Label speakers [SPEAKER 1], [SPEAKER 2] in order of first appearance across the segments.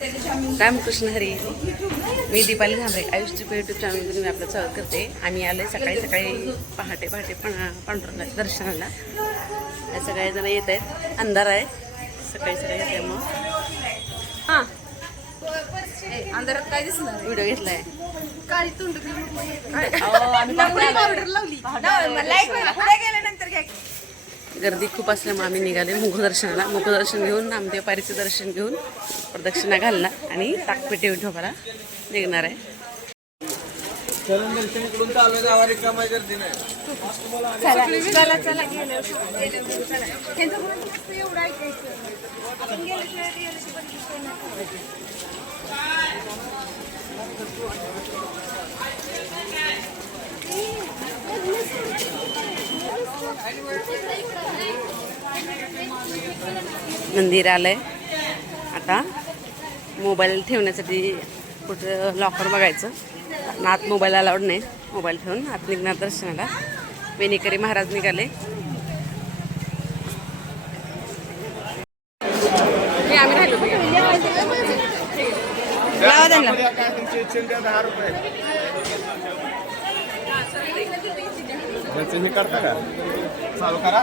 [SPEAKER 1] रामकृष्ण हरी? मी दीपाली झांबरे आयुष दीप यूट्यूब चॅनलमधून मी आपलं स्वागत करते. आम्ही आलो आहे सकाळी सकाळी पहाटे पहाटे पण पांडुरंगाच्या दर्शनाला. या सगळेजण येत आहेत. अंधार आहे. सकाळी सकाळी त्यामुळं हां.
[SPEAKER 2] अंधारात काय दिसणार
[SPEAKER 1] व्हिडिओ घेतला आहे आम्ही
[SPEAKER 2] लाइट पुढे गेल्यानंतर काय
[SPEAKER 1] गर्दी खूप असल्यामुळे आम्ही निघाले मुखदर्शनाला मुखदर्शन घेऊन नामदेव पारीचं दर्शन घेऊन प्रदक्षिणा घालणार आणि ताकपेटी विठोबाला निघणार आहे
[SPEAKER 3] मंदिर आलं आहे
[SPEAKER 1] मंदिर आलंय आता मोबाईल ठेवण्यासाठी कुठं लॉकर बघायचं. आत मोबाईल अलाउड नाही मोबाईल ठेवून आत निघणार दर्शनाला. वेणेकरी महाराज निघाले. हे आम्ही राहिलो लावा त्यांना.
[SPEAKER 3] करता का? चालू करा.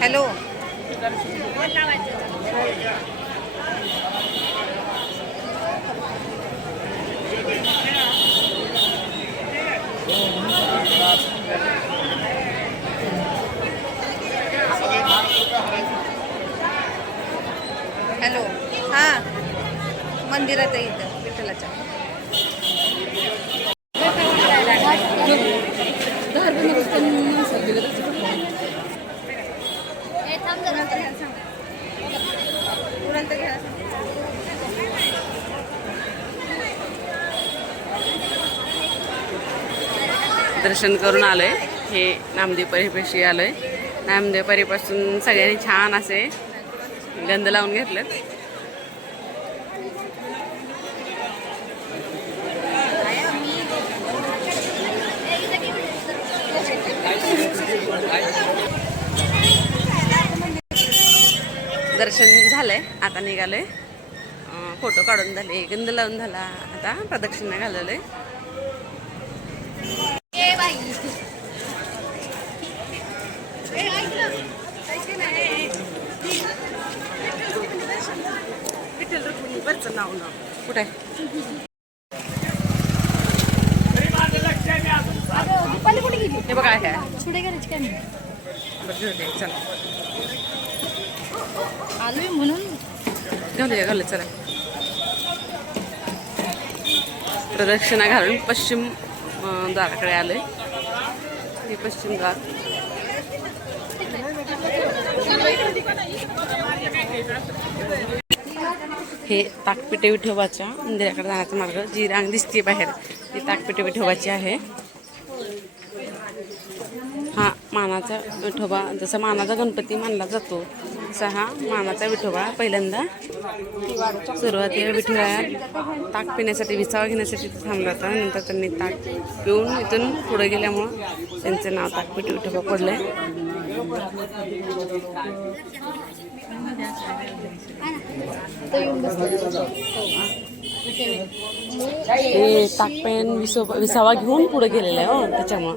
[SPEAKER 1] हॅलो. हॅलो. हां. मंदिरात इथं विठ्ठलाच्या. दर्शन करून आलोय. हे नामदेव परिपाशी आलोय. नामदेव परिपासून सगळ्यांनी छान असे गंध लावून घेतलेत. दर्शन झालंय आता निघालोय. फोटो काढून झाले गंध लावून झाला आता प्रदक्षिणा घालवलंय. नाव नाव. कुठे हे बघा आहे.
[SPEAKER 2] काय.
[SPEAKER 1] बरं घेऊ आलू
[SPEAKER 2] आलोय म्हणून.
[SPEAKER 1] घालूया दे चला. प्रदक्षिणा घालून पश्चिम द्वाराकडे आलोय. हे पश्चिम द्वार हे ताकपिटे विठोबाच्या मंदिराकडे जाण्याचा मार्ग. जी रांग दिसते बाहेर ती ताकपिटे विठोबाची आहे. हा मानाचा विठोबा जसा मानाचा गणपती मानला जातो आमचा हा मानाचा विठोबा पहिल्यांदा. सुरुवातीला विठोबा ताक पिण्यासाठी विसावा घेण्यासाठी थांबला होता. नंतर त्यांनी ताक पिऊन इथून पुढे गेल्यामुळं त्यांचं नाव ताकपीठ विठोबा पडलंय. हे ताकपेन विसो विसावा घेऊन पुढे गेलेलं आहे हो त्याच्यामुळं.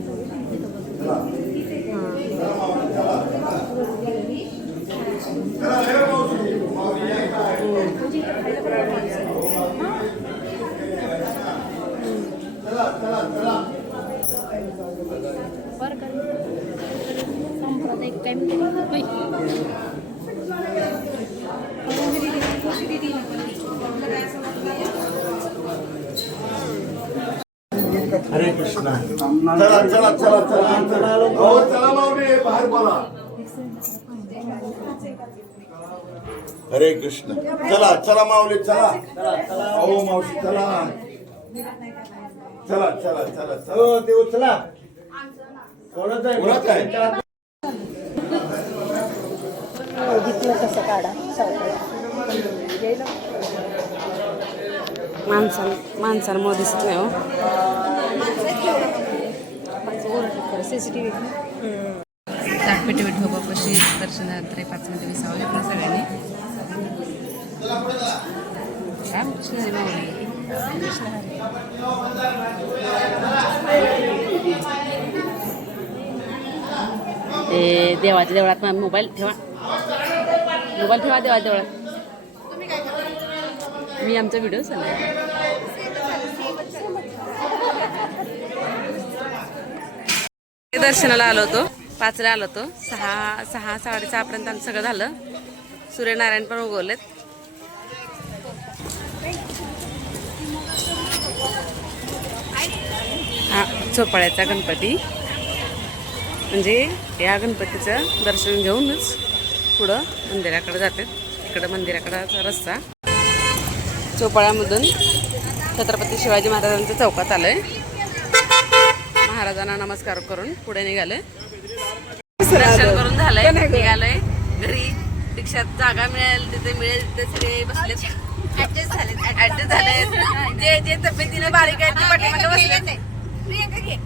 [SPEAKER 4] हरे चला चला चला चला चला माऊली बाहेर बोला हरे कृष्ण चला. चला माऊली चला. हो मावशी चला. चला चला चला चला. ते उचला. कोणाच आहे?
[SPEAKER 1] माणसां माणसांमुळे दिसत नाही हो. ताकपेटी विठोबापाशी दर्शनार्थ पाच मिनिटं विसावं आपण सगळ्यांनी माऊली ते देवाच्या देवळात मोबाईल ठेवा. मोबाईल ठेवा देवाच्या देवळात. मी आमचा व्हिडिओ सांगा दर्शनाला आलो होतो. पाचला आलो होतो. सहा सहा साडेसहापर्यंत आमचं सगळं झालं. सूर्यनारायण पण उगवलेत. चोपाळ्याचा गणपती. म्हणजे या गणपतीचं दर्शन घेऊनच पुढं मंदिराकडे जातात. इकडं मंदिराकडं रस्ता. चोपाळ्यामधून छत्रपती शिवाजी महाराजांच्या चौकात आलोय. महाराजांना नमस्कार करून पुढे निघालोय. दर्शन करून झालंय निघालोय. घरी रिक्षात जागा मिळेल तिथे मिळेल तिथे सगळे बसले ऍडजस्ट झाले ऍडजस्ट झाले जे जे तब्येतीने बारीक आहेत ते बसले
[SPEAKER 2] પ્રિયંકા કે